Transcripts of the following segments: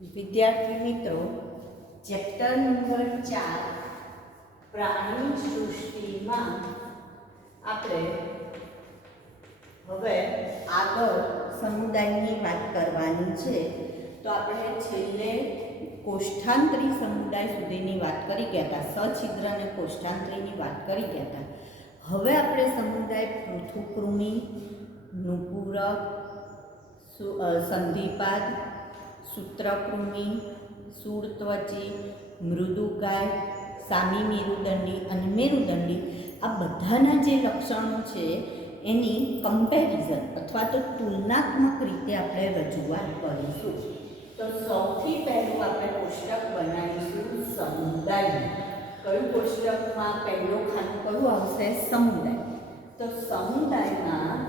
વિદ્યાર્થી મિત્રો, chapter number 4 પ્રાણી સૃષ્ટિમાં આપણે હવે આગળ સમુદાયની વાત કરવાની છે. તો આપણે છેલ્લે કોષ્ઠાંતરી સમુદાય સુધીની વાત કરી ગયા હતા, સછિદ્ર અને કોષ્ઠાંતરીની વાત કરી ગયા હતા. હવે આપણે સમુદાય પૃથુકૃમિ, નુપુરક, સંધિપાદ, સૂત્રકૃમિ, શૂળત્વચી, મૃદુકાય, સામી મેરુદંડી અને મેરુદંડી આ બધાના જે લક્ષણો છે એની કમ્પેરિઝન અથવા તો તુલનાત્મક રીતે આપણે રજૂઆત કરીશું. તો સૌથી પહેલું આપણે કોષ્ટક બનાવીશું સમુદાય. કયું કોષ્ટકમાં પહેલો ખાનું કયું આવશે? સમુદાય. તો સમુદાયમાં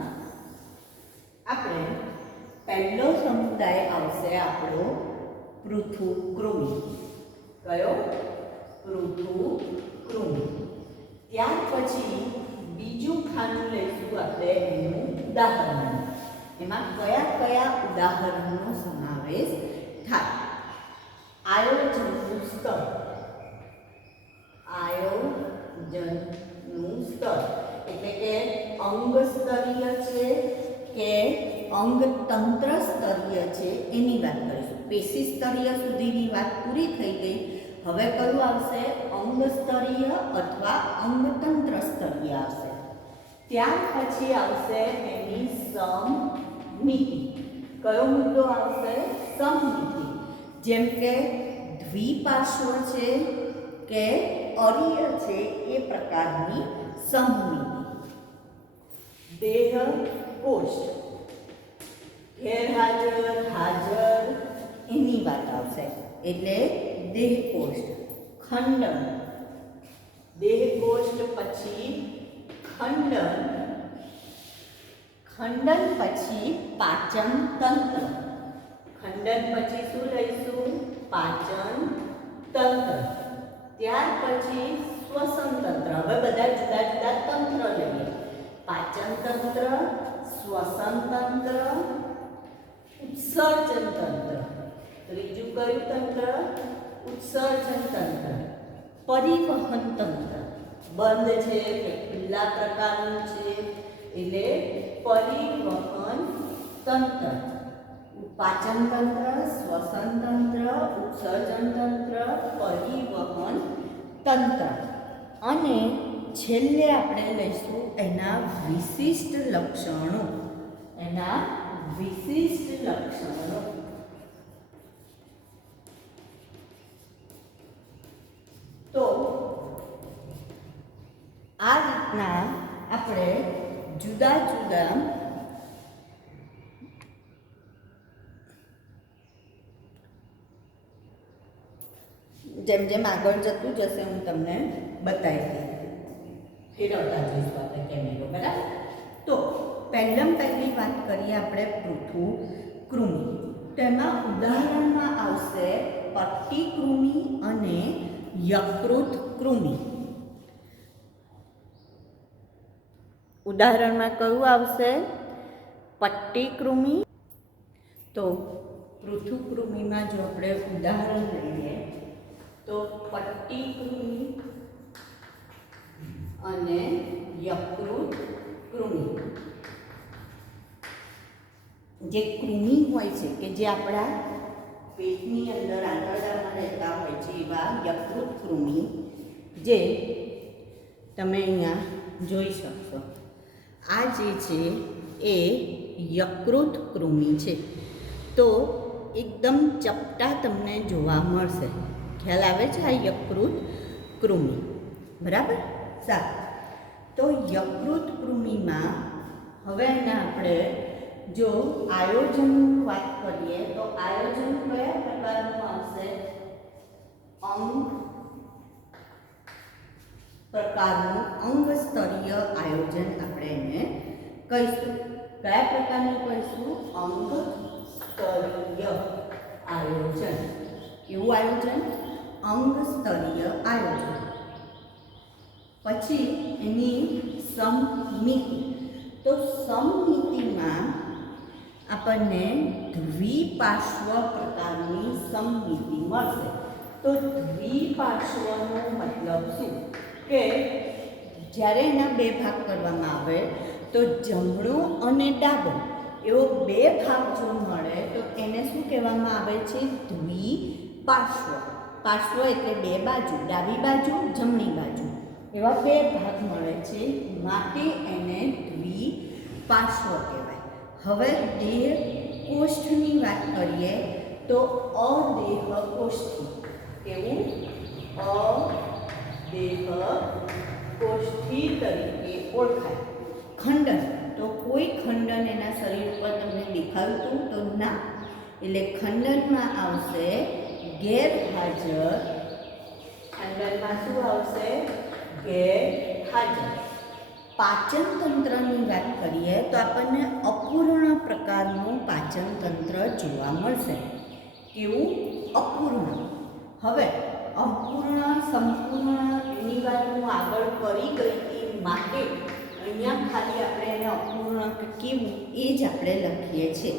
આપણે પહેલો સમુદાય આવશે આપણો પૃથુકૃમિ. કયો? પૃથુકૃમિ. ત્યાર પછી બીજું ખાનું લઈશું આપણે એનું ઉદાહરણ. એમાં કયા કયા ઉદાહરણનો સમાવેશ થાય? આયોજનનું સ્તર. આયોજનનું સ્તર એટલે કે અંગ સ્તરીય છે કે અંગતંત્ર સ્તરીય છે એની વાત કરીશું. પેશી સ્તરીય સુધીની વાત પૂરી થઈ ગઈ. હવે કયું આવશે? અંગ સ્તરીય અથવા અંગતંત્ર સ્તરીય આવશે. ત્યાર પછી આવશે એની સમમિતિ. કયો મુદ્દો આવશે? સમમિતિ. જેમ કે દ્વિપાર્શ્વ છે કે અરીય છે એ પ્રકારની સમમિતિ. દેહ કોષ્ઠ, ગેરહાજર, હાજર એની વાત આવશે. એટલે દેહ કોષ્ઠ. ખંડન, દેહ કોષ્ઠ પછી ખંડન, ખંડન પછી પાચન તંત્ર. ખંડન પછી શું લઈશું? પાચન તંત્ર. ત્યાર પછી શ્વસન તંત્ર. હવે બધા જુદા જુદા તંત્ર લઈએ. પાચન તંત્ર, શ્વસન તંત્ર, ઉત્સર્જન તંત્ર. ત્રીજું કયું તંત્ર? ઉત્સર્જન તંત્ર. પરિવહન તંત્ર. બંધ છે કે ખુલ્લા પ્રકારનું છે એટલે પરિવહન તંત્ર. પાચન તંત્ર, શ્વસન તંત્ર, ઉત્સર્જન તંત્ર, પરિવહન તંત્ર. અને છેલ્લે આપણે લઈશું એના વિશિષ્ટ લક્ષણો. એના વિશિષ્ટ લક્ષણો. તો આ રીતના આપણે જુદા જુદા જેમ જેમ આગળ જતું જશે હું તમને બતાવી દઈશ. ફેરવતા જઈશું આપણે કેમેરો. બરાબર? તો પહેલી વાત કરીએ આપણે પૃથુકૃમિ. તેમાં ઉદાહરણમાં આવશે પટ્ટીકૃમિ અને યકૃતકૃમિ. ઉદાહરણમાં કયું આવશે? પટ્ટીકૃમિ. તો પૃથુકૃમિમાં જો આપણે ઉદાહરણ લઈએ તો પટ્ટીકૃમિ અને યકૃતકૃમિ. જે કૃમિ હોય છે કે જે આપણા પેટની અંદર આંતરડામાં રહેતા હોય છે એવા યકૃતકૃમિ જે તમે અહીંયા જોઈ શકશો. આ જે છે એ યકૃતકૃમિ છે. તો એકદમ ચપટા તમને જોવા મળશે. ખ્યાલ આવે છે આ યકૃતકૃમિ? બરાબર? સારું. તો યકૃતકૃમિમાં હવે એને આપણે જો આયોજનની વાત કરીએ તો આયોજન કયા પ્રકારનું આવશે? અંગ પ્રકારનું અંગ સ્તરીય આયોજન આપણે એને કહીશું. કયા પ્રકારનું કહીશું? અંગ સ્તરીય આયોજન. કેવું આયોજન? અંગ સ્તરીય આયોજન. પછી એની સમમિતિ. તો સમમિતિમાં આપણને દ્વિપાર્શ્વ પ્રકારની સમમિતિ મળશે. તો દ્વિપાર્શ્વનો મતલબ શું કે જ્યારે એના બે ભાગ કરવામાં આવે તો જમણો અને ડાબો એવો બે ભાગ જો મળે તો એને શું કહેવામાં આવે છે? દ્વિપાર્શ્વ. પાર્શ્વ એટલે બે બાજુ, ડાબી બાજુ, જમણી બાજુ એવા બે ભાગ મળે છે, માટે એને દ્વિપાર્શ્વ કહેવાય. હવે દેહ કોષ્ઠની વાત કરીએ તો અદેહ કોષ્ઠી. કેવું? અદેહ કોષ્ઠી તરીકે ઓળખાય. ખંડન તો કોઈ ખંડન એના શરીર ઉપર તમને દેખાતું તો ના, એટલે ખંડનમાં આવશે ગેરહાજર. ખંડનમાં શું આવશે? ગેરહાજર. પાચન તંત્રની વાત કરીએ તો આપણને અપૂર્ણ પ્રકારનું પાચન તંત્ર જોવા મળશે. કેવું? અપૂર્ણ. હવે અપૂર્ણ સંપૂર્ણ એની વાત હું આગળ કરી ગઈ હતી, માટે અહીંયા ખાલી આપણે એને અપૂર્ણ કેવું એ જ આપણે લખીએ છીએ.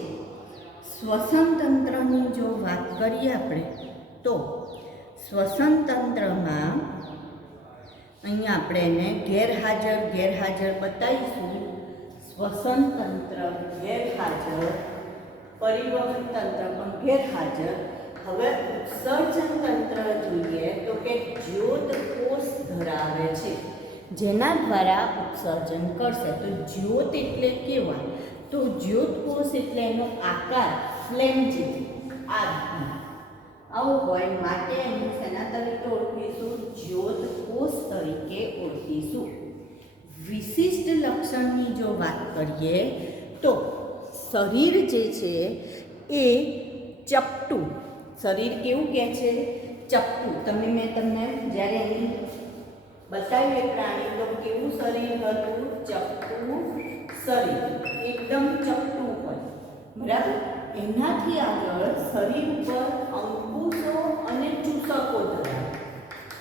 શ્વસન તંત્રની જો વાત કરીએ આપણે તો શ્વસન તંત્રમાં અહીંયા આપણે એને ગેરહાજર બતાવીશું. શ્વસન તંત્ર ગેરહાજર, પરિવહન તંત્ર પણ ગેરહાજર. હવે ઉત્સર્જન તંત્ર જોઈએ તો કે જ્યોતકોષ ધરાવે છે, જેના દ્વારા ઉત્સર્જન કરશે. તો જ્યોત એટલે કેવા? તો જ્યોતકોષ એટલે એનો આકાર ફ્લેમ જેવો આવો હોય, માટે એને શેના તરીકે ઓળખીશું? જ્યોતકોષ તરીકે ઓળખીશું. વિશિષ્ટ લક્ષણની જો વાત કરીએ તો શરીર જે છે એ ચપટું. શરીર કેવું કહે છે? ચપટું. મેં તમને જ્યારે એની બતાવ્યું એ પ્રાણી તો કેવું શરીર હતું? ચપટું શરીર, એકદમ ચપટું હોય, બરાબર. એનાથી આગળ શરીર ઉપર અંકુશો અને ચૂસકો ધરાવે.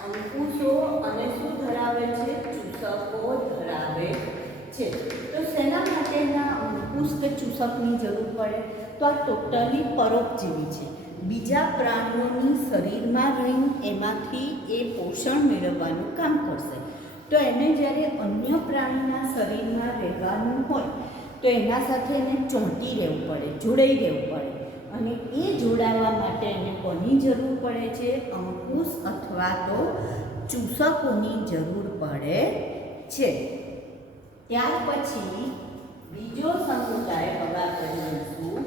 અંકુશો અને શું ધરાવે છે? ચૂસકો ધરાવે છે. તો શેના માટેના અંકુશ કે ચૂસકની જરૂર પડે? તો આ ટોટલી પરોપજીવી છે. બીજા પ્રાણીઓની શરીરમાં રહીને એમાંથી એ પોષણ મેળવવાનું કામ કરશે. તો એને જ્યારે અન્ય પ્રાણીના શરીરમાં રહેવાનું હોય તો એના સાથે એને ચોંટી રહેવું પડે, જોડાઈ રહેવું પડે. અને એ જોડાવા માટે એને કોની જરૂર પડે છે? અંકુશ અથવા તો ચૂસકોની જરૂર પડે છે. ત્યાર પછી બીજો સમુદાય હવે આપણે જોઈશું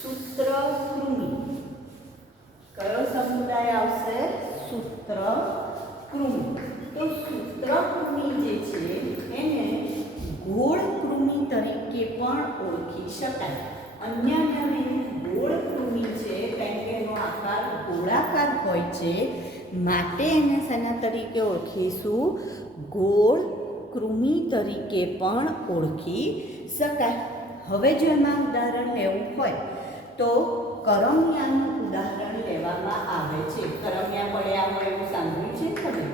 સૂત્રકૃમિ. કયો સમુદાય આવશે? સૂત્રકૃમિ. તો સૂત્રકૃમિ જે છે એને ગોળ કૃમિ તરીકે પણ ઓળખી શકાય. અન્ય ગોળ કૃમિ છે કારણ કે એનો આકાર ગોળાકાર હોય છે, માટે એને શેના તરીકે ઓળખીશું? ગોળ કૃમિ તરીકે પણ ઓળખી શકાય. હવે જો એમાં ઉદાહરણ લેવું હોય તો કરમિયાનું ઉદાહરણ લેવામાં આવે છે. કરમિયા પડ્યા હોય એવું સાંભળ્યું છે તમે.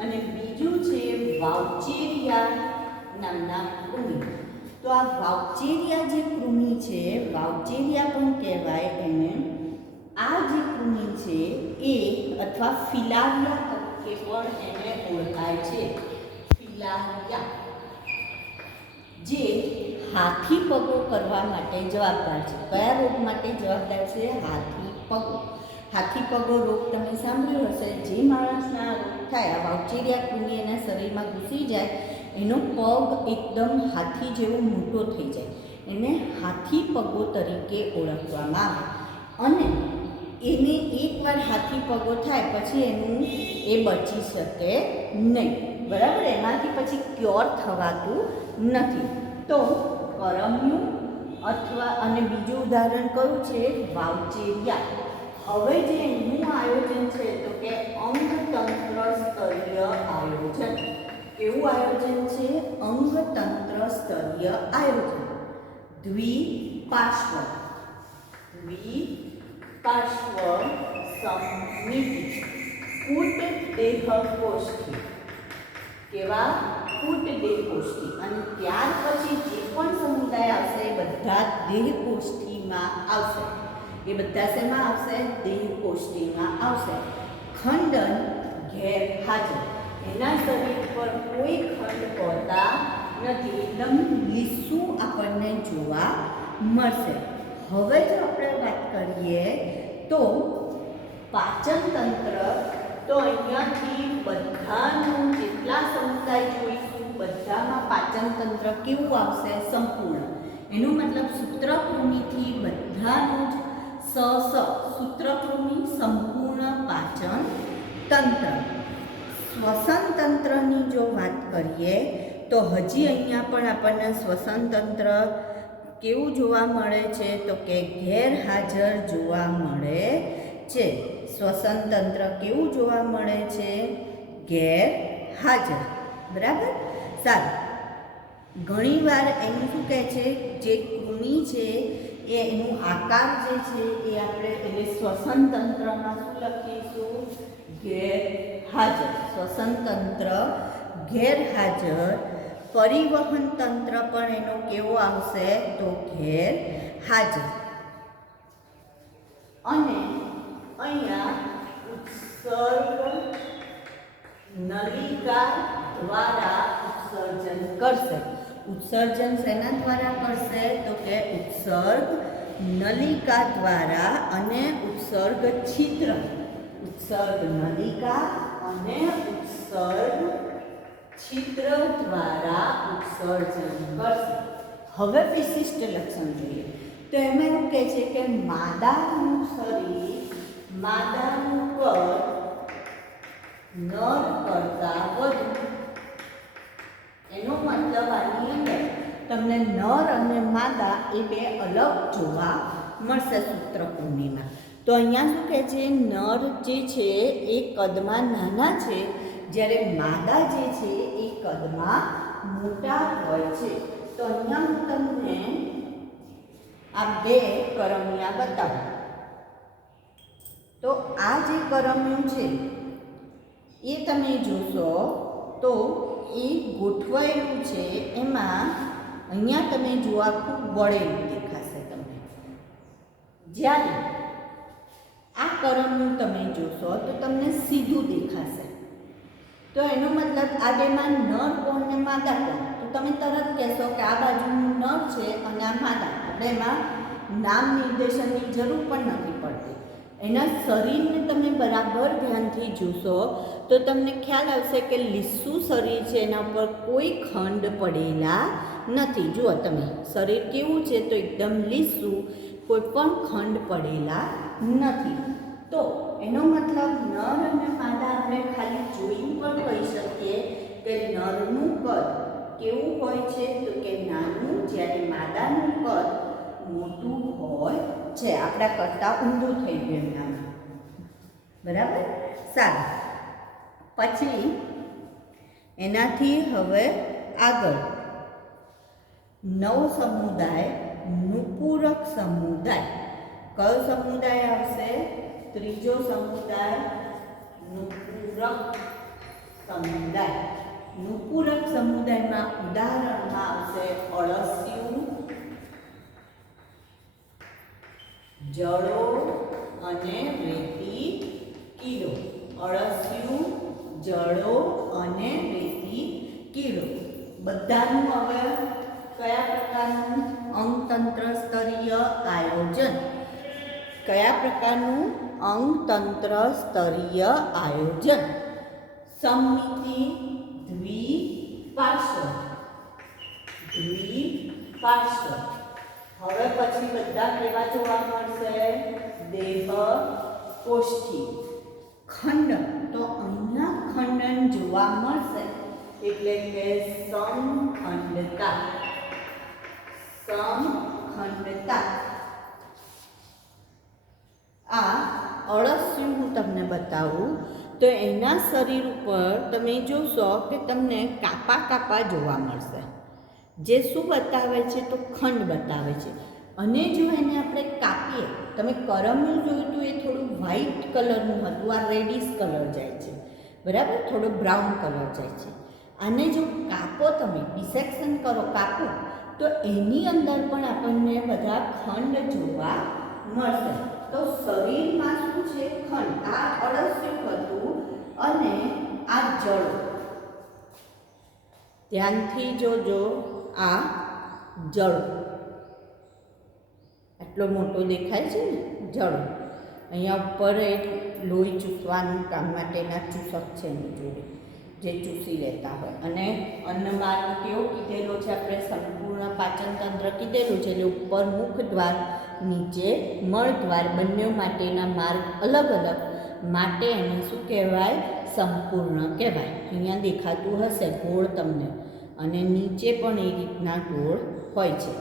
અને બીજું છે વાઉચેરિયા નામના કૃમિ. તો આ વાઉચેરિયા જે કૃમિ છે, વાઉચેરિયા પણ કહેવાય એને. આ જે કૃમિ છે એ અથવા ફિલારિયા તરીકે પણ એને ઓળખાય છે. ફિલારિયા જે હાથી પગો કરવા માટે જવાબદાર છે. કયા રોગ માટે જવાબદાર છે? હાથી પગો. હાથી પગો રોગ તમે સાંભળ્યો હશે. જે માણસના રોગ થાય, આ વાઉચેરિયા કૃમિ એના શરીરમાં ઘૂસી જાય, એનો પગ એકદમ હાથી જેવો મોટો થઈ જાય, એને હાથી પગો તરીકે ઓળખવામાં આવે. અને એને એકવાર હાથી પગો થાય પછી એ બચી શકે નહીં, બરાબર. એમાંથી પછી ક્યોર થવાતું નથી. તો કરમિયું અથવા અને બીજું ઉદાહરણ કયું છે? વાઉચેરિયા. હવે જે એનું આયોજન છે તો કે અંગતંત્ર સ્તરીય આયોજન. કેવું આયોજન છે? અંગતંત્ર સ્તરીય આયોજન. દ્વિપાર્શ્વ સમમિતિ. કૂટ દેહ કોષ્ઠી. કેવા? કૂટ દેહ કોષ્ઠી. અને ત્યાર પછી જે પણ સમુદાય આવશે એ બધા દેહ કોષ્ઠીમાં આવશે. એ બધા શેમાં આવશે? દેહ કોષ્ટીમાં આવશે. ખંડન ગેરહાજર, એના શરીર પર કોઈ ખંડ હોતા નથી, એકદમ લીસું આપણને જોવા મળશે. હવે જો આપણે વાત કરીએ તો પાચન તંત્ર, તો અહીંયાથી બધાનું જેટલા સમુદાય જોઈશું બધામાં પાચન તંત્ર કેવું આવશે? સંપૂર્ણ. એનો મતલબ સૂત્રકૃમિથી બધાનું જ સૂત્રકૃમિ સંપૂર્ણ પાચન તંત્ર. શ્વસન તંત્રની જો વાત કરીએ તો હજી અહીંયા પણ આપણને શ્વસન તંત્ર કેવું જોવા મળે છે? તો કે ગેરહાજર જોવા મળે છે. શ્વસન તંત્ર કેવું જોવા મળે છે? ગેરહાજર. બરાબર. સારું. ઘણીવાર એનું શું કહે છે, જે કૃમિ છે એ એનું આકાર જે છે એ આપણે એટલે શ્વસન તંત્રમાં શું લખીશું? ગેરહાજર. શ્વસન તંત્ર ગેરહાજર. પરિવહન તંત્ર પણ એનો કેવો આવશે? તો ગેરહાજર. અને અહીંયા ઉત્સર્ગ નલિકા દ્વારા ઉત્સર્જન કરશે. ઉત્સર્જન શેના દ્વારા કરશે? તો કે ઉત્સર્ગ નલિકા દ્વારા અને ઉત્સર્ગ છિદ્ર. ઉત્સર્ગ નલિકા અને ઉત્સર્ગ છિદ્ર દ્વારા ઉત્સર્જન કરશે. હવે વિશિષ્ટ લક્ષણ જોઈએ તો એમાં એવું કહે છે કે માદાનું શરીર, માદાનું કદ નર કરતાં વધુ. એનો મતલબ આની અંદર તમને નર અને માદા એ બે અલગ જોવા મળશે સૂત્રકૃમિમાં. તો અહીંયા શું કહે છે? નર જે છે એ કદમાં નાના છે, જ્યારે માદા જે છે એ કદમાં મોટા હોય છે. તો અહીંયા હું તમને આ બે કરમિયા બતાવું. તો આ જે કરમિયું છે એ તમે જોશો તો એ ગોઠવાયેલું છે. એમાં અહીંયા તમે જો આખું વળેલું દેખાશે તમને. જ્યારે આ કરમિયું તમે જોશો તો તમને સીધું દેખાશે. તો એનો મતલબ આ બેમાં નર કોણ ને માદા કોણ? તો તમે તરત કહેશો કે આ બાજુનું નર છે અને આ માદા. આપણે એમાં નામ નિર્દેશનની જરૂર પણ નથી પડતી. એના શરીરને તમે બરાબર ધ્યાનથી જોશો તો તમને ખ્યાલ આવશે કે લીસું શરીર છે, એના ઉપર કોઈ ખંડ પડેલા નથી. જુઓ તમે, શરીર કેવું છે? તો એકદમ લીસું, કોઈ પણ ખંડ પડેલા નથી. તો એનો મતલબ નર અને માદા આપણે ખાલી જોઈને પણ કહી શકીએ કે નરનું કદ કેવું હોય છે? તો કે નાનું, જ્યારે માદાનું કદ મોટું હોય છે. આપણા કરતાં ઊંધું થઈ ગયું એમનામાં. બરાબર. સારું. પછી એનાથી હવે આગળ નવ સમુદાય, નુપૂરક સમુદાય. કયો સમુદાય આવશે? ત્રીજો સમુદાય નુપૂરક સમુદાય. નુપૂરક સમુદાયમાં ઉદાહરણમાં આવશે અળસિયું, જળો અને રેતી કીડો. અળસિયું, જળો અને રેતી કીડો. બધાનું હવે કયા પ્રકારનું અંગતંત્ર સ્તરીય આયોજન? કયા પ્રકારનું અંગતંત્ર સ્તરીય આયોજન? સમમિતિ, દ્વિપાર્શ્વ. દ્વિપાર્શ્વ. હવે પછી બધા કેવા જોવા મળશે? દેહ કોષ્ઠી. ખંડન, તો અહીંયા ખંડન જોવા મળશે એટલે કે સમખંડતા. સમખંડતા. આ અળસિયું હું તમને બતાવું તો એના શરીર ઉપર તમે જોશો કે તમને કાપા કાપા જોવા મળશે, જે શું બતાવે છે? તો ખંડ બતાવે છે. અને જો એને આપણે કાપીએ, તમે કરમિયું જોયું હતું એ થોડું વ્હાઇટ કલરનું હતું, આ રેડિશ કલર જાય છે. બરાબર. થોડો બ્રાઉન કલર જાય છે. આને જો કાપો, તમે ડિસેક્શન કરો, કાપો, તો એની અંદર પણ આપણને બધા ખંડ જોવા મળશે. તો શરીરમાં શું છે? જળો, ધ્યાનથી જોજો, આ જળો આટલો મોટો દેખાય છે ને, જળો. અહીંયા ઉપર એક લોહી ચૂસવાનું કામ માટેના ચૂસક છે એની જોડે, જે ચૂસી લેતા હોય. અને અન્નમાર્ગ કેવો કીધેલો છે આપણે, સંપૂર્ણ પાચન તંત્ર કીધેલું છે. એટલે ઉપર મુખ દ્વાર, નીચે મળદ્વાર, બંને માટેના માર્ગ અલગ અલગ, માટે એને શું કહેવાય? સંપૂર્ણ કહેવાય. અહીંયા દેખાતું હશે ગોળ તમને, અને નીચે પણ એ રીતના ગોળ હોય છે.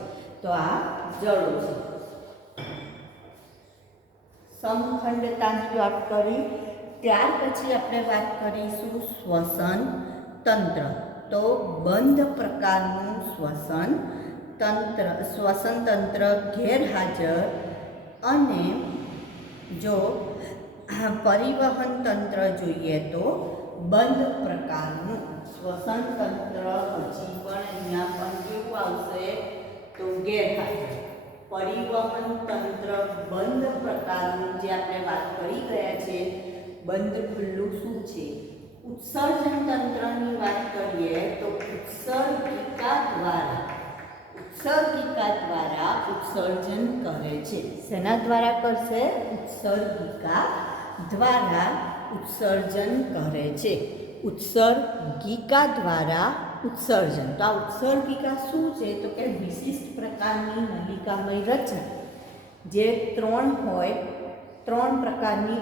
તો આ જળો છે. સમખંડતાની વાત કરી, ત્યાર પછી આપણે વાત કરીશું શ્વસન તંત્ર. તો બંધ પ્રકારનું શ્વસન તંત્ર ગેરહાજર, અને જો પરિવહન તંત્ર જોઈએ તો બંધ પ્રકારનું શ્વસન તંત્ર. પછી પણ અહીંયા પણ કેવું આવશે? તો ગેરહાજર. પરિવહન તંત્ર બંધ પ્રકારનું, જે આપણે વાત કરી ગયા છે. બંધ ખુલ્લું શું છે? ઉત્સર્જન તંત્રની વાત કરીએ તો ઉત્સર્ગિકા દ્વારા ઉત્સર્જન કરે છે. શેના દ્વારા કરશે? ઉત્સર્ગિકા દ્વારા ઉત્સર્જન કરે છે. ઉત્સર્ગિકા દ્વારા ઉત્સર્જન. તો આ ઉત્સર્ગિકા શું છે? તો કે વિશિષ્ટ પ્રકારની નલિકામય રચના, જે ત્રણ પ્રકારની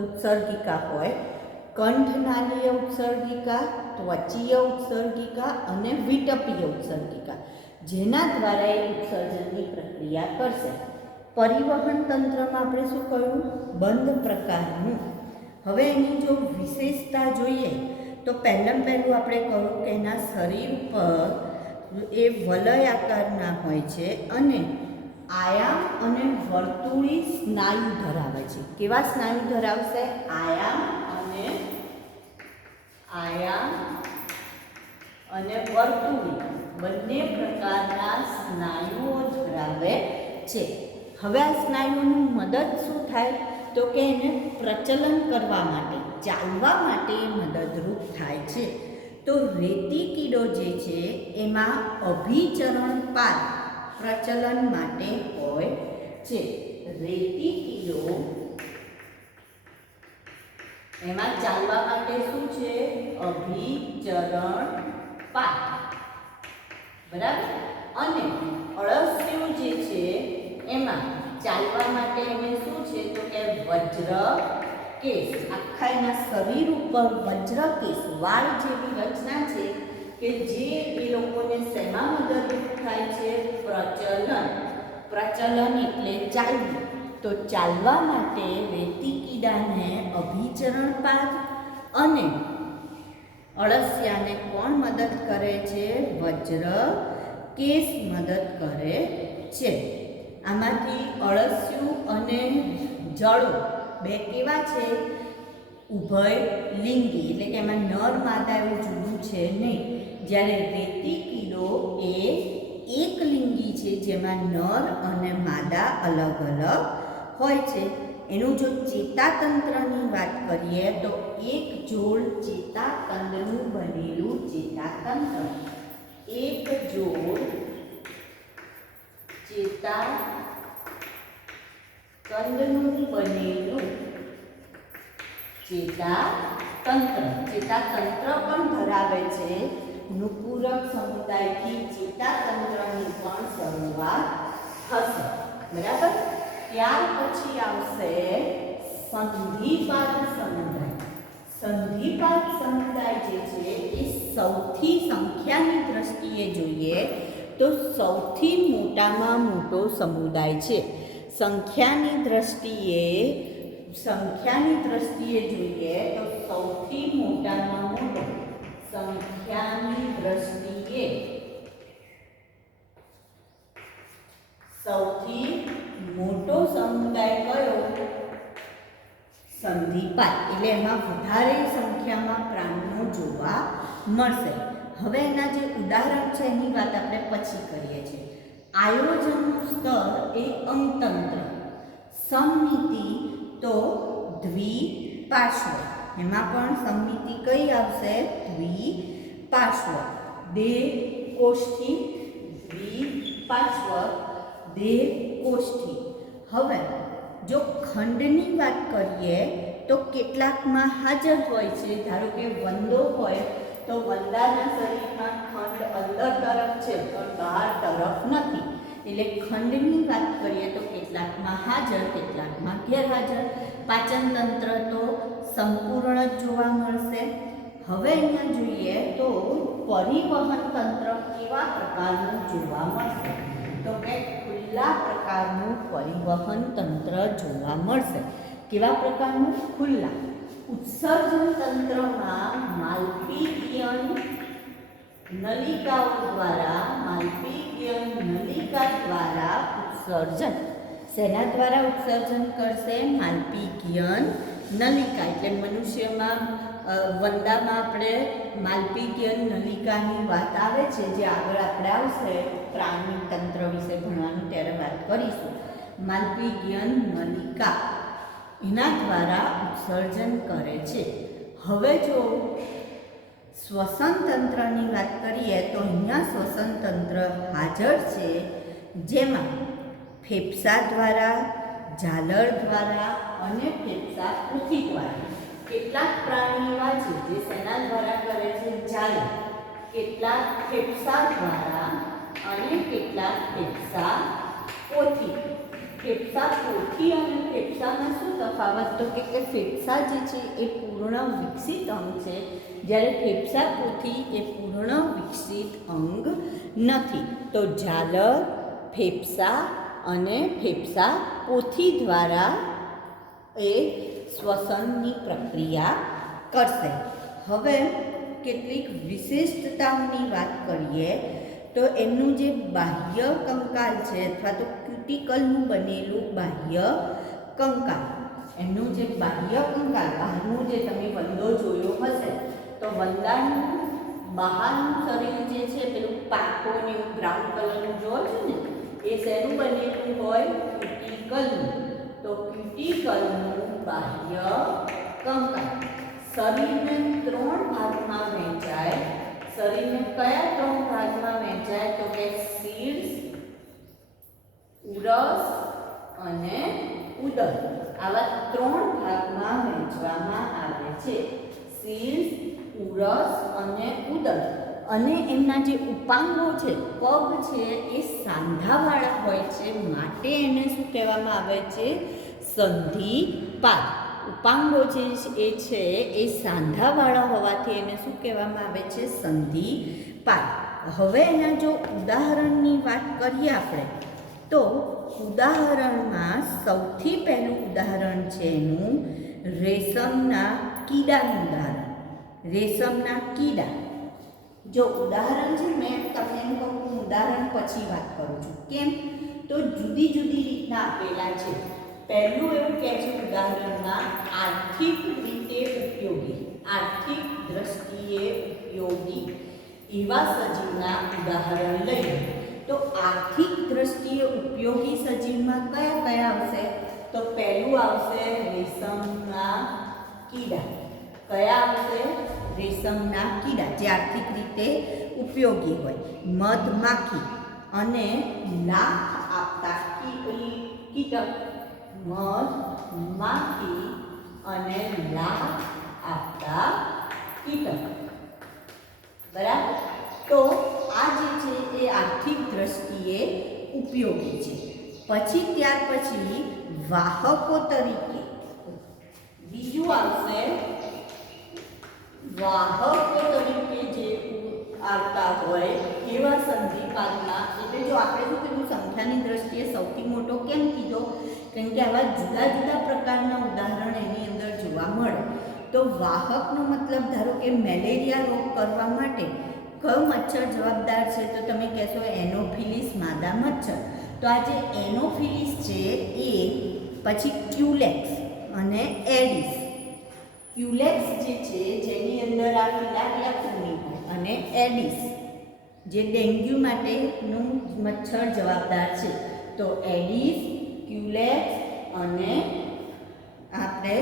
ઉત્સર્ગિકા હોય. કંઠનાલીય ઉત્સર્ગિકા, ત્વચીય ઉત્સર્ગિકા અને વિટપીય ઉત્સર્ગિકા, જેના દ્વારા એ ઉત્સર્જનની પ્રક્રિયા કરશે. પરિવહન તંત્રમાં આપણે શું કહ્યું? બંધ પ્રકારનું. હવે એની જો વિશેષતા જોઈએ તો પહેલું આપણે કહ્યું કે એના શરીર પર એ વલય આકારના હોય છે, અને આયામ અને વર્તુળી સ્નાયુ ધરાવે છે. કેવા સ્નાયુ ધરાવશે? આયામ અને વર્તુળી, બંને પ્રકારના સ્નાયુઓ ધરાવે છે. હવે આ સ્નાયુઓની મદદ શું થાય? તો કે એને પ્રચલન કરવા માટે, ચાલવા માટે મદદરૂપ થાય છે. તો રેતી કીડો જે છે એમાં અભિચરણ પાદ પ્રચલન માટે હોય છે. રેતી કીડો એમાં ચાલવા માટે શું છે? અભિચરણ પાદ, બરાબર. અને અળસિયું જે છે એમાં ચાલવા માટે એને શું છે? તો કે વજ્ર કેસ. આખા એના શરીર ઉપર વજ્ર કેસ, વાળ જેવી રચના છે કે જે એ લોકોને શેમાં મદદરૂપ થાય છે? પ્રચલન એટલે ચાલવું. તો ચાલવા માટે રેતી કીડાને અભિચરણ પાદ અને અળસિયાને કોણ મદદ કરે છે? વજ્ર કેસ મદદ કરે છે. આમાંથી અળસિયું અને જળો બે કેવા છે? ઉભય લિંગી, એટલે કે એમાં નર માદા એવું જુદું છે નહીં. જ્યારે રેતી કીડો એ એક લિંગી છે, જેમાં નર અને માદા અલગ અલગ હોય છે. એનું જો ચેતાતંત્રની વાત કરીએ તો એક જોડ ચેતાતંત્રનું બનેલું ચેતાતંત્ર, એક જોડ ચેતાતંત્રનું બનેલું ચેતાતંત્ર પણ ધરાવે છે. નુપુરક સમુદાયથી ચેતાતંત્રની પણ શરૂઆત થશે, બરાબર. ત્યાર પછી આવશે સંધિપાદ સમુદાય. સંધિપાદ સમુદાય જે છે એ સૌથી સંખ્યાની દ્રષ્ટિએ જોઈએ તો સૌથી મોટામાં મોટો સમુદાય છે. સંખ્યાની દ્રષ્ટિએ જોઈએ તો સૌથી મોટામાં મોટો, સંખ્યાની દ્રષ્ટિએ સૌથી મોટો સમુદાય કયો? સંધિપાદ. એટલે એમાં વધારે સંખ્યામાં પ્રાણીઓ જોવા મળશે. હવે એના જે ઉદાહરણ છે એની વાત આપણે પછી કરીએ છીએ. આયોજનનું સ્તર એ અંગતંત્ર, સમમિતિ તો દ્વિપાર્શ્વ. એમાં પણ સમમિતિ કઈ આવશે? દ્વિપાર્શ્વ. દેહ કોષ્ઠી, દ્વિપાર્શ્વ દેહ કોષ્ઠી. હવે જો ખંડની વાત કરીએ તો કેટલાકમાં હાજર હોય છે. ધારો કે વંદો હોય તો વંદાના શરીરમાં ખંડ અંદર તરફ છે પણ બહાર તરફ નથી. એટલે ખંડની વાત કરીએ તો કેટલાકમાં હાજર, કેટલાકમાં ગેરહાજર. પાચન તંત્ર તો સંપૂર્ણ જ જોવા મળશે. હવે અહીંયા જોઈએ તો પરિવહન તંત્ર કેવા પ્રકારનું જોવા મળશે? તો કે ખુલ્લા પ્રકારનું પરિવહન તંત્ર જોવા મળશે. કેવા પ્રકારનું? ખુલ્લા. ઉત્સર્જન તંત્રમાં માલ્પીયન નલિકાઓ દ્વારા, માલ્પીયન નલિકા દ્વારા ઉત્સર્જન. શેના દ્વારા ઉત્સર્જન કરશે? માલ્પીયન નલિકા. એટલે મનુષ્યમાં વંદામાં આપણે માલ્પીયન નલિકાની વાત આવે છે, જે આગળ આપણે આવશે પ્રાણી તંત્ર વિશે ભણવાનું ત્યારે વાત કરીશું. માલ્પીયન નલિકા એના દ્વારા ઉત્સર્જન કરે છે. હવે જો શ્વસન તંત્રની વાત કરીએ તો અહીંયા શ્વસન તંત્ર હાજર છે, જેમાં ફેફસા દ્વારા, ઝાલર દ્વારા અને ફેફસા પોથી દ્વારા. કેટલાક પ્રાણી એવા છે જે શેના દ્વારા કરે છે? ઝાલર. કેટલાક ફેફસા દ્વારા અને કેટલાક ફેફસા પોથી. ફેફસા પોથી અને ફેફસામાં શું તફાવત? તો કે ફેફસા જે છે એ પૂર્ણ વિકસિત અંગ છે, જ્યારે ફેફસા પોથી એ પૂર્ણ વિકસિત અંગ નથી. તો ઝાલર, ફેફસા અને ફેફસા પોથી દ્વારા એ શ્વસનની પ્રક્રિયા કરશે. હવે કેટલીક વિશિષ્ટતાઓની વાત કરીએ તો એમનું જે બાહ્ય કંકાલ છે અથવા તો ક્યુટિકલનું બનેલું બાહ્ય કંકાલ, એમનું જે બાહ્ય કંકાલ બહારનું, જે તમે વંદો જોયો હશે તો વંદાનું બહારનું શરીર જે છે પેલું પાકો ને એવું બ્રાઉન કલરનું જોવો છો ને, એ શેનું બનેલું હોય? ક્યુટિકલનું. તો ક્યુટિકલનું બાહ્ય કંકાલ શરીરને 3 ભાગમાં વહેંચાય. શરીરને કયા 3 ભાગમાં વહેંચાય? તો કે શીર્ષ, ઉરસ અને ઉદર. આવા 3 ભાગમાં વહેંચવામાં આવે છે. શીર્ષ, ઉરસ અને ઉદર. અને એમના જે ઉપાંગો છે, પગ છે, એ સાંધાવાળા હોય છે, માટે એને શું કહેવામાં આવે છે? સંધિપાદ. ઉપાંગો જે એ છે એ સાંધાવાળા હોવાથી એને શું કહેવામાં આવે છે? સંધિપાદ. હવે એના જો ઉદાહરણની વાત કરીએ આપણે તો ઉદાહરણમાં સૌથી પહેલું ઉદાહરણ છે એનું રેશમના કીડાનું ઉદાહરણ. રેશમના કીડા. જો ઉદાહરણ છે, મેં તમને એમ કહું ઉદાહરણ પછી વાત કરું છું. કેમ? તો જુદી જુદી રીતના આપેલા છે. પહેલું એવું કહે છે ઉદાહરણમાં આર્થિક રીતે ઉપયોગી, આર્થિક દ્રષ્ટિએ ઉપયોગી એવા સજીવના ઉદાહરણ લઈએ તો આર્થિક દ્રષ્ટિએ ઉપયોગી સજીવમાં કયા કયા આવશે? તો પહેલું આવશે રેશમના કીડા. કયા આવશે? રેશમના કીડા, જે આર્થિક રીતે ઉપયોગી હોય. મધમાખી અને લાખ આપતા કીટક. મધમાખી અને લાખ આપતા કીટક. બરાબર. તો આ જે છે એ આર્થિક દ્રષ્ટિએ ઉપયોગી છે. પછી ત્યાર પછી વાહકો તરીકે બીજું આવશે. વાહકો તરીકે જે આવતા હોય એવા સંધિપાદમાં, એટલે જો આપણે શું કીધું સંખ્યાની દ્રષ્ટિએ સૌથી મોટો કેમ કીધો? કારણ કે આવા જુદા જુદા પ્રકારના ઉદાહરણ એની અંદર જોવા મળે. તો વાહકનો મતલબ, ધારો કે મેલેરિયા રોગ કરવા માટે કયો મચ્છર જવાબદાર છે? તો તમે કહેશો એનોફિલિસ માદા મચ્છર. તો આ જે એનોફિલિસ છે એ, પછી ક્યુલેક્સ અને એડિસ. ક્યુલેક્સ જે છે જેની અંદર આ ફિલારિયા કૃમિ અને એડિસ જે ડેન્ગ્યુ માટેનું મચ્છર જવાબદાર છે. તો એડિસ, ક્યુલેક્સ અને આપણે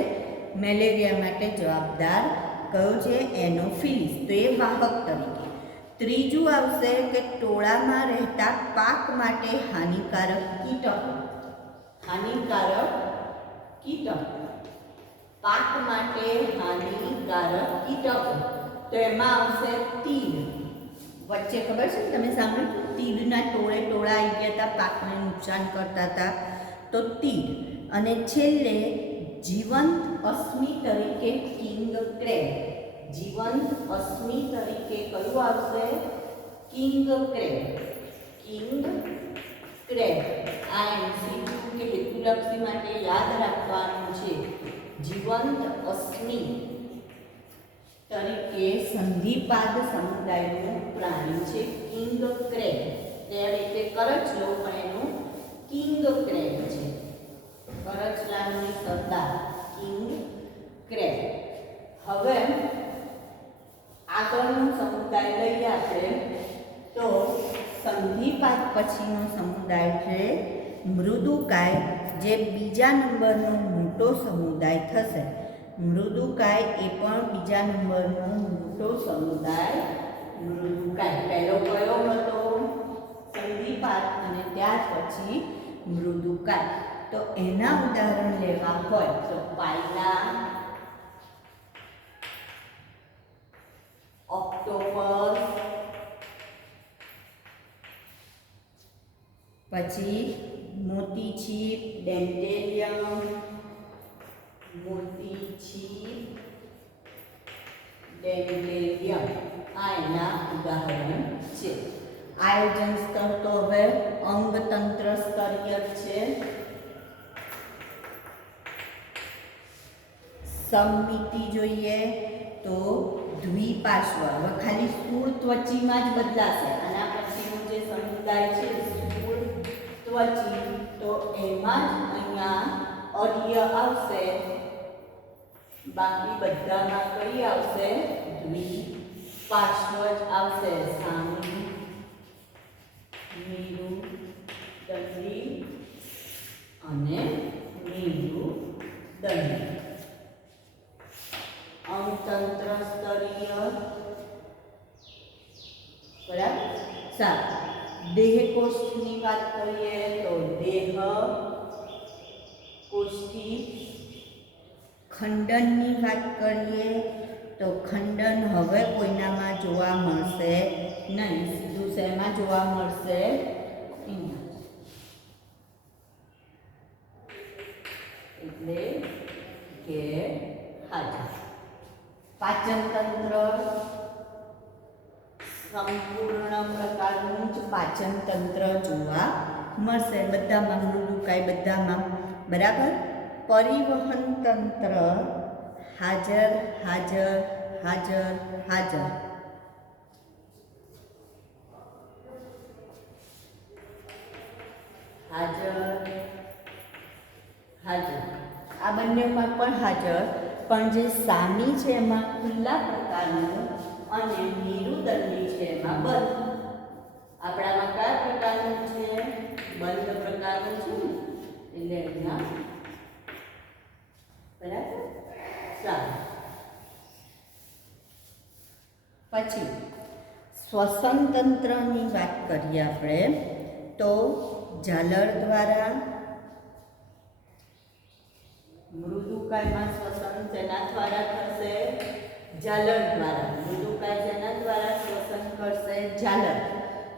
મેલેરિયા માટે જવાબદાર કયો છે? એનોફિલિસ, તો એ વાહક તરીકે. ત્રીજું આવશે કે ટોળામાં રહેતા પાક માટે હાનિકારક કીટકો. હાનિકારક કીટકો, પાક માટે હાનિકારક કીટકો, તો એમાં આવશે તીડ. વચ્ચે ખબર છે તમે સાંભળ્યું, તીડના ટોળે ટોળા આવી ગયા હતા, પાકને નુકસાન કરતા હતા, તો તીડ. અને છેલ્લે જીવંત અશ્મિ તરીકે કિંગ ક્રેબ. જીવંત અશ્મિ તરીકે કયું આવશે? King crab. King crab. આ એમસીક્યુ કે હેતુલક્ષી માટે યાદ રાખવાનું છે. જીવંત અશ્મિ તરીકે સંધિપાદ સમુદાયનું પ્રાણી છે કિંગ ક્રેબ. ક્રેબ એટલે કરચલો, પણ એનું કિંગ ક્રેબ છે. કરચલાની સરદાર કિંગ ક્રેબ. હવે આગળનો સમુદાય લઈએ આપણે, તો સંધિપાદ પછીનો સમુદાય છે મૃદુકાય, જે બીજા નંબરનો મોટો સમુદાય થશે. મૃદુકાય એ પણ બીજા નંબરનો મોટો સમુદાય. મૃદુકાય પહેલો કયો હતો? સંધિપાદ, અને ત્યાર પછી મૃદુકાય. તો એના ઉદાહરણ લેવા હોય તો પાયલા, ઓક્ટોપસ, પછી મોતીછીપ, ડેન્ટેરિયમ, મોતીછીપ, ડેન્ટેરિયમ, આ એના ઉદાહરણ છે. આયોજન સ્તર તો હવે અંગતંત્ર સ્તરીય છે. સમમિતિ જોઈએ તો દ્વિપાર્શ્વ. હવે ખાલી સ્થૂળ ત્વચીમાં જ બદલાશે. આના પછીનો જે સમુદાય છે સ્થૂળ ત્વચી, તો એમાં જ અહીંયા અર્ય આવશે, બાકી બધામાં કઈ આવશે? દ્વિપાર્શ્વ જ આવશે. સામી, મેરુદંડી અને મેરુદંડી. અંગતંત્ર સ્તરીય, બરાબર. સારું. દેહકોષ્ઠની વાત કરીએ તો દેહ કોષ્ઠી. ખંડનની વાત કરીએ તો ખંડન હવે કોઈનામાં જોવા મળશે નહીં. સીધું શેમાં જોવા મળશે? એટલે કે હાજર. પાચન તંત્ર, સંપૂર્ણ પ્રકારનું જ પાચન તંત્ર જોવા મળશે બધામાં, મૃદુકાય બધામાં, બરાબર. પરિવહન તંત્ર હાજર, હાજર, હાજર, હાજર. હાજર, હાજર, આ બંનેમાં પણ હાજર, પણ જે સામી છે એમાં ખુલ્લા પ્રકારનું અને મેરુદંડી છે એમાં બંધ. આપણામાં કયા પ્રકારનું છે? બંધ પ્રકારનું છે, એટલે અહીંયા બરાબર. સારું. પછી શ્વસન તંત્રની વાત કરીએ આપણે તો ઝાલર દ્વારા. મૃદુકાયમાં શ્વસન જેના દ્વારા થશે? ઝાલર દ્વારા. મૃદુકાય જેના દ્વારા શ્વસન કરશે? ઝાલર.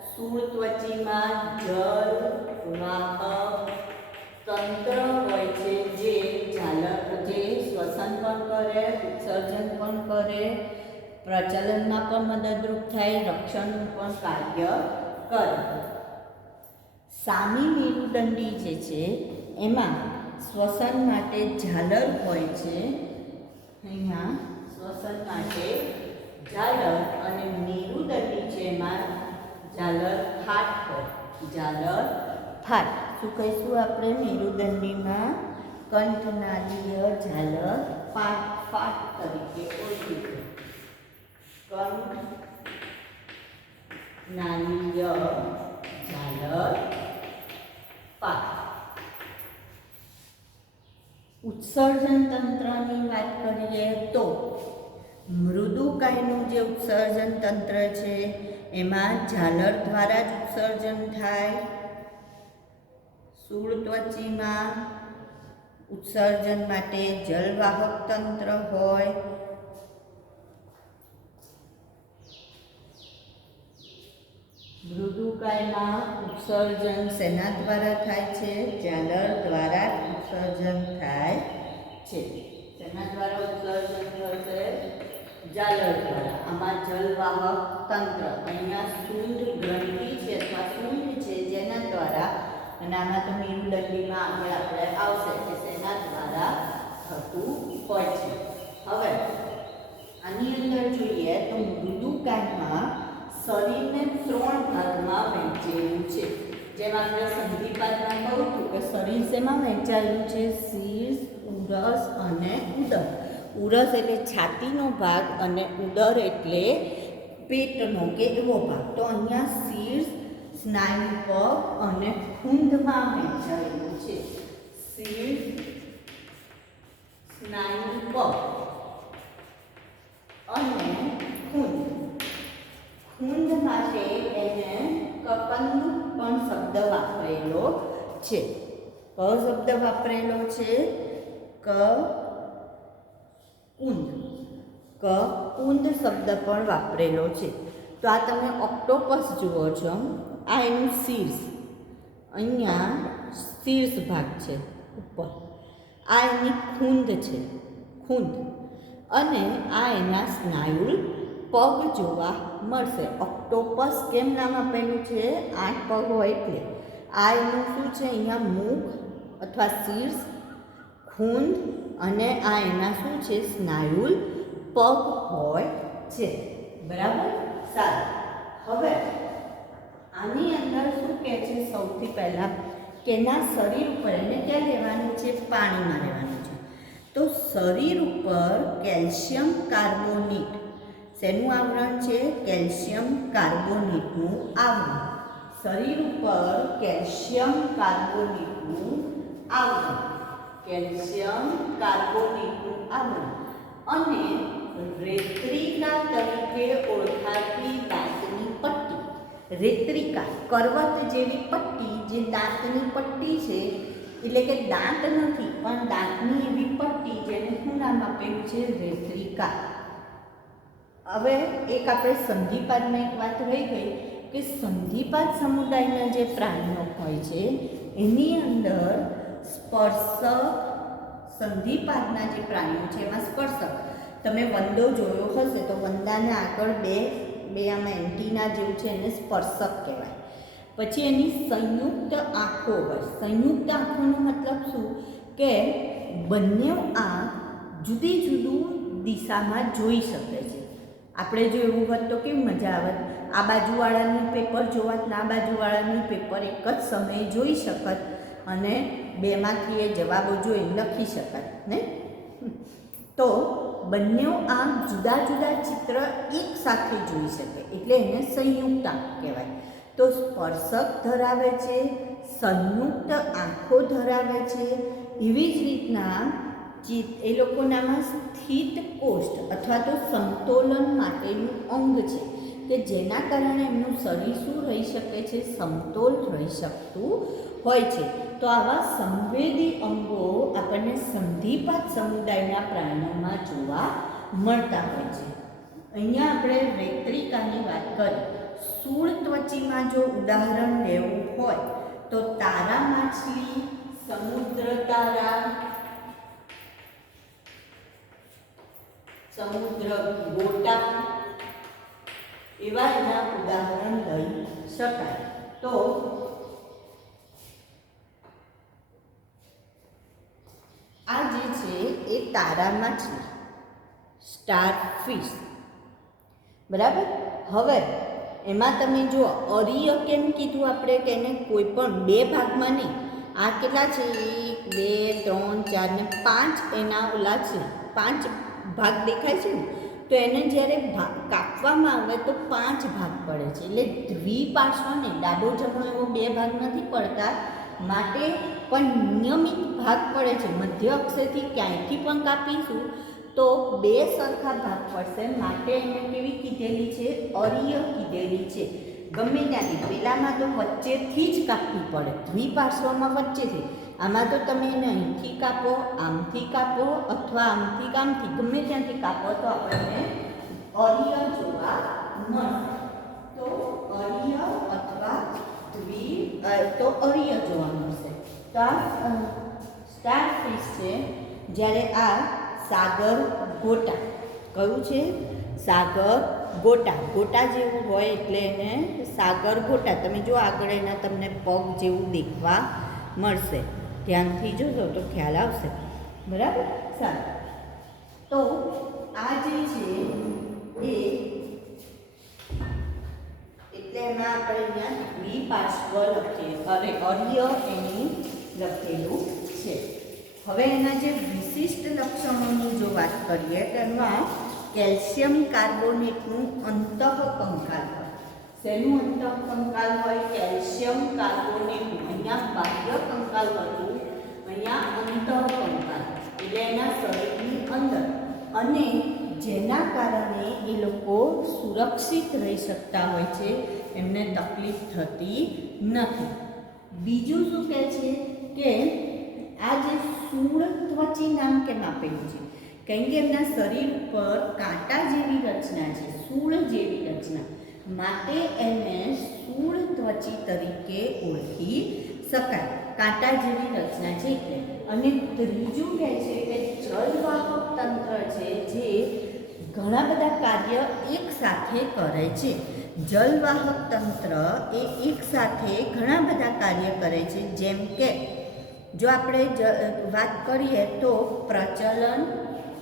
સ્થૂળ ત્વચીમાં જળ વાહક તંત્ર હોય છે, જે ઝાલર, જે શ્વસન પણ કરે, ઉત્સર્જન પણ કરે, પ્રચલનમાં પણ મદદરૂપ થાય, રક્ષણનું પણ કાર્ય કરે. સામી મેરુદંડી જે છે એમાં શ્વસન માટે ઝાલર હોય છે. અહીંયા શ્વસન માટે ઝાલર, અને મેરુદંડી છે એમાં ઝાલર ફાટ હોય. ઝાલર ફાટ. શું કહીશું આપણે? મેરુદંડીમાં કંઠનાલીય ઝાલર ફાટ તરીકે ઓળખીશું. કંઠનાલીય ઝાલર ફાટ. ઉત્સર્જન તંત્રની વાત મૃદુકાયનું જે ઉત્સર્જન તંત્ર છે એમાં ઝાલર દ્વારા જ ઉત્સર્જન થાય. શૂળત્વચીમાં ઉત્સર્જન માટે જલવાહક તંત્ર હોય. મૃદુકાયમાં ઉત્સર્જન શેના દ્વારા થાય છે? ઝાલર દ્વારા જ ઉત્સર્જન થાય છે. શેના દ્વારા ઉત્સર્જન થશે? ઝાલર દ્વારા. આમાં જલવાહક તંત્ર, અહીંયા શુંઠ ગ્રંથિ છે અથવા શુંઠ છે જેના દ્વારા, અને આમાં તો મેરુદંડીમાં આગળ આપણે આવશે કે શેના દ્વારા થતું હોય છે. હવે આની અંદર જોઈએ તો મૃદુકાયમાં શરીરને 3 ભાગમાં વહેંચેલું છે. જેમ આપણે સંધિપાતમાં કહું છું કે શરીર શેમાં વહેંચાયેલું છે? શીર્ષ, ઉરસ અને ઉદર. ઉરસ એટલે છાતીનો ભાગ અને ઉદર એટલે પેટનો કે એવો ભાગ. તો અહીંયા શીર્ષ, સ્નાયુ પગ અને ખૂંદમાં વહેંચાયેલું છે. શીર્ષ, સ્નાયુ પગ અને ખૂંદ. ખૂંદ માટે એને કકંદુક પણ શબ્દ વાપરેલો છે. કયો શબ્દ વાપરેલો છે? કુંદ. કુંદ શબ્દ પણ વાપરેલો છે. તો આ તમે ઓક્ટોપસ જુઓ છો, આ એનું શીર્ષ, અહીંયા શીર્ષ ભાગ છે ઉપર, આ એની ખૂંદ છે, ખૂંદ, અને આ એના સ્નાયુ પગ જોવા મળશે. ઓક્ટોપસ કેમ નામ આપેલું છે? 8 પગ હોય એટલે. આ એનું શું છે? અહીંયા મુખ અથવા શીર્ષ, ખૂંદ, અને આ એના શું છે? સ્નાયુલ પગ હોય છે. બરાબર? સારું. હવે આની અંદર શું કહે છે? સૌથી પહેલાં કે એના શરીર ઉપર એને ક્યાં રહેવાનું છે? પાણીમાં રહેવાનું છે. તો શરીર ઉપર કેલ્શિયમ કાર્બોનેટ, શેનું આવરણ છે? કેલ્શિયમ કાર્બોનેટનું આવરણ. શરીર ઉપર કેલ્શિયમ કાર્બોનેટનું આવરણ, કેલ્શિયમ કાર્બોનેટનું આવરણ, અને રેત્રિકા તરીકે ઓળખાતી દાંતની પટ્ટી. રેત્રિકા કરવત જેવી પટ્ટી, જે દાંતની પટ્ટી છે, એટલે કે દાંત નથી પણ દાંતની એવી પટ્ટી, જેને શું નામ આપેલું છે? રેત્રિકા. હવે એક આપણે સંધિપાતમાં એક વાત રહી ગઈ કે સંધિપાત સમુદાયના જે પ્રાણીઓ હોય છે એની અંદર સ્પર્શક, સંધિપાતના જે પ્રાણીઓ છે એમાં સ્પર્શક, તમે વંદો જોયો હશે તો વંદાને આગળ બે આમાં એન્ટીના જેવું છે એને સ્પર્શક કહેવાય. પછી એની સંયુક્ત આંખો હોય. સંયુક્ત આંખોનો મતલબ શું? કે બંને આંખ જુદી જુદી દિશામાં જોઈ શકે છે. આપણે જો એવું હોત તો કેવી મજા આવત? આ બાજુવાળાનું પેપર જોવાત ને આ બાજુવાળાનું પેપર એક જ સમયે જોઈ શકત અને બેમાંથી એ જવાબો જોઈ લખી શકત ને. તો બંને આંખ જુદા જુદા ચિત્ર એક સાથે જોઈ શકે એટલે એને સંયુક્ત આંખ કહેવાય. તો સ્પર્શક ધરાવે છે, સંયુક્ત આંખો ધરાવે છે. એવી જ રીતના એ લોકોનામાં સ્થિત કોષ્ઠ અથવા તો સમતોલન માટેનું અંગ છે કે જેના કારણે એમનું શરીર શું રહી શકે છે? સમતોલ રહી શકતું હોય છે. તો આવા સંવેદી અંગો આપણને સંધિપાત સમુદાયના પ્રાણીઓમાં જોવા મળતા હોય છે. અહીંયા આપણે રેત્રિકાની વાત કરી. શૂળત્વચીમાં જો ઉદાહરણ લેવું હોય તો તારા માછલી, સમુદ્ર તારા, સમુદ્ર ગોટા, એવા એના ઉદાહરણ લઈ શકાય. તો આ જે છે એ તારા માછલી, સ્ટાર ફિશ. બરાબર? હવે એમાં તમે જો અરીય કેમ કીધું આપણે કે એને કોઈ પણ 2 ભાગમાં નહીં. આ કેટલા છે? 1, 2, 3, 4 ને 5 એના ઓલા છે, 5 ભાગ દેખાય છે ને. તો એને જ્યારે કાપવામાં આવે તો 5 ભાગ પડે છે. એટલે દ્વિપાર્શ્વ ને ડાબો જમણો એવો 2 ભાગ નથી પડતા, માટે પણ નિયમિત ભાગ પડે છે. મધ્ય અક્ષેથી ક્યાંયથી પણ કાપીશું તો બે સરખા ભાગ પડશે, માટે એને કેવી કીધેલી છે? અરિય કીધેલી છે. ગમે ત્યાંથી, પેલામાં તો વચ્ચેથી જ કાપવી પડે, દ્વિપાર્શ્વમાં વચ્ચેથી. આમાં તો તમે એને અહીંથી કાપો, આમથી કાપો, અથવા આમથી આમથી ગમે ત્યાંથી કાપો તો આપણને અરિય જોવા મળશે. તો અરિય અથવા તો અરિય જોવા મળશે. તો આ સ્ટારફિશ છે. જ્યારે આ સાગર ગોટા, કયું છે? સાગર ગોટા. ગોટા જેવું હોય એટલે એને સાગર ગોટા. તમે જો આગળ એના તમને પગ જેવું દેખવા મળશે, ધ્યાનથી જોજો તો ખ્યાલ આવશે. બરાબર? સારું. તો આ જે છે એ એટલે એમાં આપણે અહીંયા દ્વિપાર્શ્વ લખીએ, અરિય એની લખેલું છે. હવે એના જે વિશિષ્ટ લક્ષણોની જો વાત કરીએ તો એમાં કેલ્શિયમ કાર્બોનેટનું અંતઃકંકાલ હોય. શેનું અંતઃકંકાલ હોય? કેલ્શિયમ કાર્બોનેટનું. અહીંયા બાહ્ય કંકાલ હતું, અહીંયા અંતઃકંકાલ, એટલે એના શરીરની અંદર, અને જેના કારણે એ લોકો સુરક્ષિત રહી શકતા હોય છે, એમને તકલીફ થતી નથી. બીજું શું કહે છે કે આ જે શૂળ ત્વચી નામ કેમ આપેલું છે? કારણ કે એમના શરીર ઉપર કાંટા જેવી રચના છે, શૂળ જેવી રચના, માટે એને શૂળ ત્વચી તરીકે ઓળખી શકાય. કાંટા જેવી રચના છે એટલે. અને ત્રીજું કહે છે કે જલવાહક તંત્ર છે જે ઘણા બધા કાર્ય એક સાથે કરે છે. જલવાહક તંત્ર એ એક સાથે ઘણા બધા કાર્ય કરે છે. જેમ કે જો આપણે વાત કરીએ તો પ્રચલન,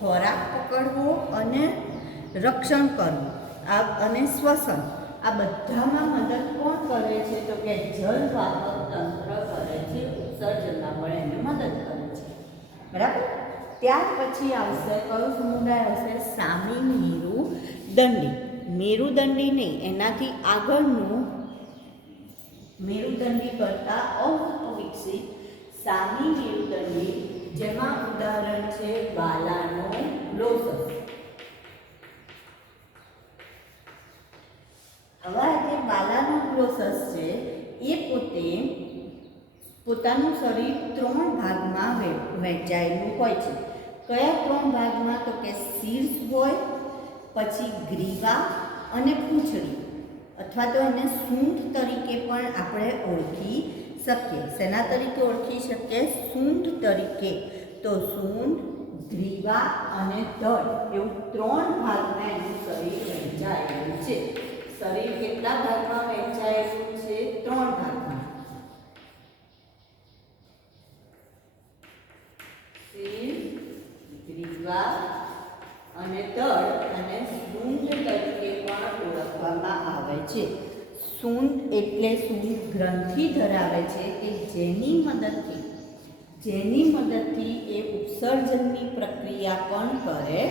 ખોરાક પકડવો અને રક્ષણ કરવું, અને શ્વસન, આ બધામાં મદદ કોણ કરે છે? તો કે જલવાહક તંત્ર કરે છે. ઉત્સર્જનમાં પણ એને મદદ કરે છે. બરાબર? ત્યાર પછી આવશે કયો સમુદાય આવશે? સામી મેરુદંડી. મેરુદંડી નહીં, એનાથી આગળનું મેરુદંડી કરતાં અવિકસિત સામી મેરુદંડી, જેમાં ઉદાહરણ છે બાલાનો ગ્લોસસ. હવે જે બાલાનો ગ્લોસસ છે એ પોતાનું શરીર 3 ભાગમાં વહેંચાયેલું હોય છે. કયા 3 ભાગમાં? તો કે શીર્ષ હોય, પછી ગ્રીવા અને પૂંછડી, અથવા તો એને સૂંઢ તરીકે પણ આપણે ઓળખી શકીએ. શેના તરીકે ઓળખી શકીએ? સૂંઢ તરીકે. તો સૂંઢ, ગ્રીવા અને ધડ, એવું 3 ભાગમાં એનું શરીર વહેંચાયેલું છે. શરીર કેટલા ભાગમાં વહેંચાયેલું છે? 3 ભાગમાં. શીર્ષ, ગ્રીવા અને ધડ, અને સૂંઢ તરીકે પણ ઓળખવામાં આવે છે. સૂંઢ એટલે સૂંઢ ગ્રંથિ ધરાવે છે કે જેની મદદથી એ ઉત્સર્જનની પ્રક્રિયા પણ કરે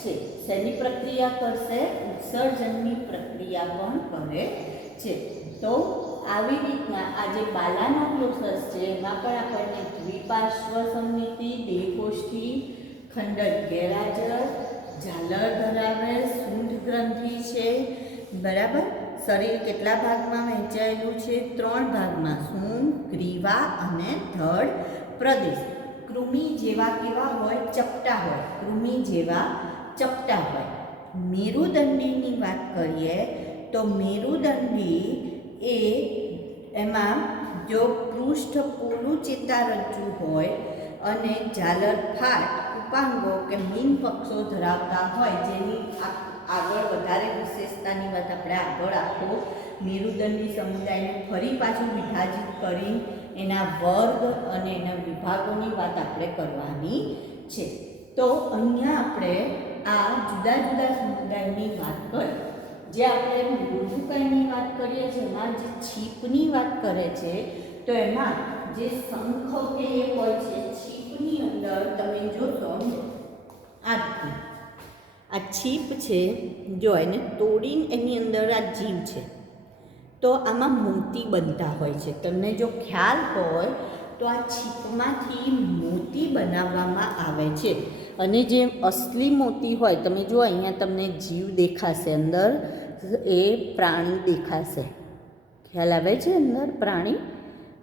છે. શેની પ્રક્રિયા કરશે? ઉત્સર્જનની પ્રક્રિયા પણ કરે છે. તો આવી રીતના આ જે બાલાનો ગ્લોસસ છે એમાં પણ આપણને દ્વિપાર્શ્વ સમમિતિ, દેહકોષ્ઠી, ખંડક ગેરહાજર, ઝાલર ધરાવે, સૂંઢ ગ્રંથિ છે. બરાબર? શરીર કેટલા ભાગમાં વહેંચાયેલું છે? 3 ભાગમાં. સૂંઢ, ગ્રીવા અને ધડ પ્રદેશ. કૃમિ જેવા કેવા હોય? ચપટા હોય. કૃમિ જેવા ચપટા હોય. મેરુદંડીની વાત કરીએ તો મેરુદંડી એમાં જો પૃષ્ઠ પોલું ચેતારજ્જુ હોય અને ઝાલર ફાટ, ઉપાંગો કે મીન પક્ષો ધરાવતા હોય, જેની આગળ વધારે વિશેષતાની વાત આપણે આગળ આખો મેરુદંડી સમુદાયને ફરી પાછું વિભાજિત કરી એના વર્ગ અને એના વિભાગોની વાત આપણે કરવાની છે. તો અહીંયા આપણે આ જુદા જુદા સમુદાયની વાત કરી. જે આપણે મૃદુકાયની વાત કરીએ છીએ એમાં જે છીપની વાત કરે છે, તો એમાં જે શંખ કે એ હોય છે, છીપની અંદર તમે જોશો આ છીપ છે, જો એને તોડીને એની અંદર આ જીવ છે, તો આમાં મોતી બનતા હોય છે. તમને જો ખ્યાલ હોય તો આ છીપમાંથી મોતી બનાવવામાં આવે છે. અને જે અસલી મોતી હોય, તમે જુઓ અહીંયા તમને જીવ દેખાશે, અંદર એ પ્રાણી દેખાશે, ખ્યાલ આવે છે અંદર પ્રાણી,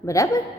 બરાબર.